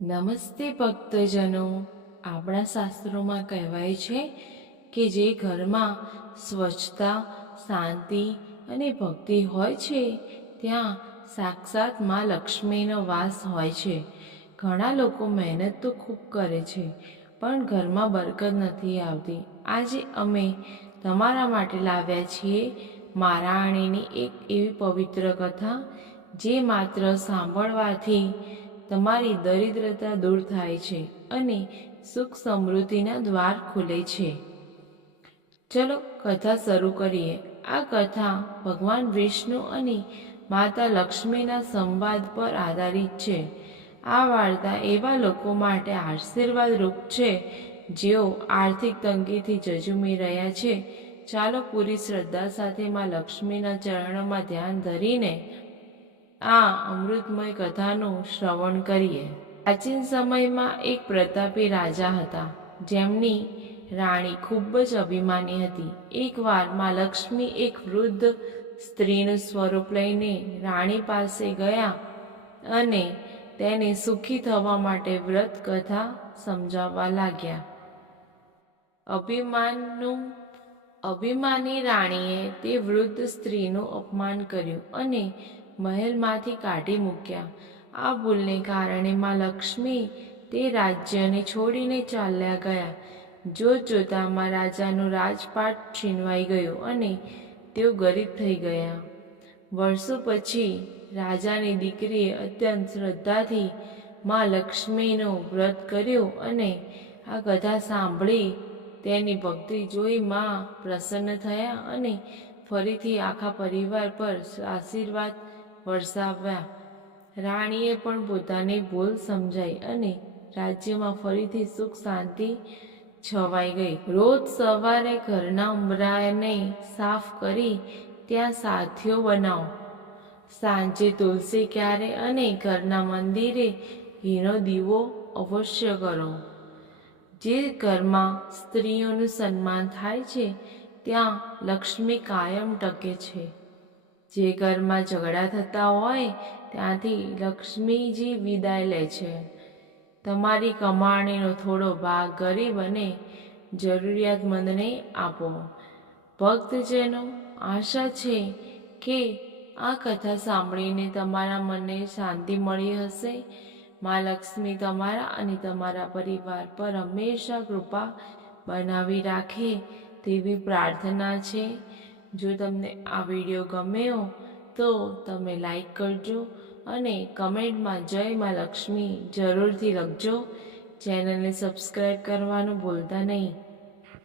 નમસ્તે ભક્તજનો. આપણા શાસ્ત્રોમાં કહેવાય છે કે જે ઘરમાં સ્વચ્છતા, શાંતિ અને ભક્તિ હોય છે ત્યાં સાક્ષાત માં લક્ષ્મીનો વાસ હોય છે. ઘણા લોકો મહેનત તો ખૂબ કરે છે પણ ઘરમાં બરકત નથી આવતી. આજે અમે તમારા માટે લાવ્યા છીએ મહારાણીની એક એવી પવિત્ર કથા જે માત્ર સાંભળવાથી તમારી દરિદ્રતા દૂર થાય છે અને સુખ સમૃદ્ધિના દ્વાર ખુલે છે. ચલો કથા શરૂ કરીએ. આ કથા ભગવાન વિષ્ણુ અને માતા લક્ષ્મીના સંવાદ પર આધારિત છે. આ વાર્તા એવા લોકો માટે આશીર્વાદ રૂપ છે જેઓ આર્થિક તંગીથી ઝઝૂમી રહ્યા છે. ચાલો પૂરી શ્રદ્ધા સાથે માં લક્ષ્મીના ચરણોમાં ધ્યાન ધરીને આ અમૃતમય કથાનું શ્રવણ કરીએ. પ્રાચીન સમયમાં એક પ્રતાપી રાજા હતા જેમની રાણી ખૂબ જ અભિમાની હતી. એકવાર માં લક્ષ્મી એક વૃદ્ધ સ્ત્રીનું સ્વરૂપ લઈને રાણી પાસે ગયા અને તેને સુખી થવા માટે વ્રત કથા સમજાવવા લાગ્યા. અભિમાની રાણીએ તે વૃદ્ધ સ્ત્રીનું અપમાન કર્યું અને મહેલમાંથી કાઢી મૂક્યા. આ ભૂલને કારણે માં લક્ષ્મી તે રાજ્યને છોડીને ચાલ્યા ગયા. જોતજોતામાં રાજાનું રાજપાટ છીનવાઈ ગયું અને તેઓ ગરીબ થઈ ગયા. વર્ષો પછી રાજાની દીકરીએ અત્યંત શ્રદ્ધાથી માં લક્ષ્મીનું વ્રત કર્યું અને આ કથા સાંભળી તેની ભક્તિ જોઈ માં પ્રસન્ન થયા અને ફરીથી આખા પરિવાર પર આશીર્વાદ વરસાવ્યા. રાણીએ પણ પોતાની ભૂલ સમજાઈ અને રાજ્યમાં ફરીથી સુખ શાંતિ છવાઈ ગઈ. રોજ સવારે ઘરના ઉંબરાને સાફ કરી ત્યાં સાથીઓ બનાવો. સાંજે તુલસી ક્યારે અને ઘરના મંદિરે ઘીનો દીવો અવશ્ય કરો. જે ઘરમાં સ્ત્રીઓનું સન્માન થાય છે ત્યાં લક્ષ્મી કાયમ ટકે છે. જે ઘરમાં ઝઘડા થતા હોય ત્યાંથી લક્ષ્મીજી વિદાય લે છે. તમારી કમાણીનો થોડો ભાગ ગરીબ અને જરૂરિયાતમંદને આપો. ભક્તજનો, આશા છે કે આ કથા સાંભળીને તમારા મનને શાંતિ મળી હશે. માં લક્ષ્મી તમારા અને તમારા પરિવાર પર હંમેશા કૃપા બનાવી રાખે તેવી પ્રાર્થના છે. જો તમને આ વિડીયો ગમ્યો તો તમે લાઈક કરજો અને કમેન્ટમાં જય માં લક્ષ્મી જરૂરથી લખજો. ચેનલને સબસ્ક્રાઈબ કરવાનું ભૂલતા નહીં.